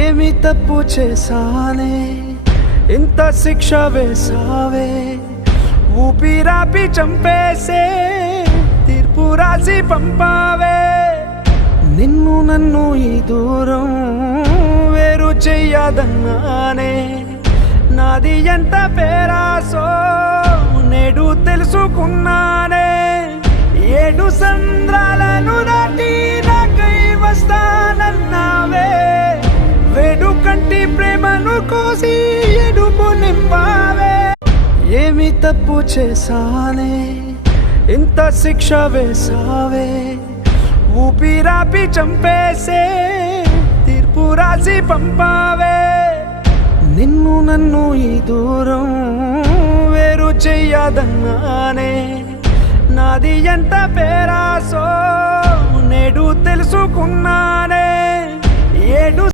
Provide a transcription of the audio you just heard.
ఏమి తప్పు చేశానే ఇంత శిక్ష వేసావే, ఊపిరాపి చంపేసే తీర్పు రాసి పంపావే. నిన్ను నన్ను ఈ దూరం వేరు చెయ్యదన్నానే, నాది ఎంత పేరాసో నేడు తెలుసుకున్నానే. 7 సంద్రాలను దాటి నాకై వస్తానన్నావే, వేడు కంటి ప్రేమను కోసి ఎడుపు నింపావే. ఏమి తప్పు చేశానే ఇంత శిక్ష వేసావే, ఊపిరాపి చంపేసే తీర్పు రాసి పంపావే. నిన్ను నన్ను ఈ దూరం వేరు చెయ్యదన్నానే, నాది ఎంత పేరాసో నేడు తెలుసుకున్నానే. 7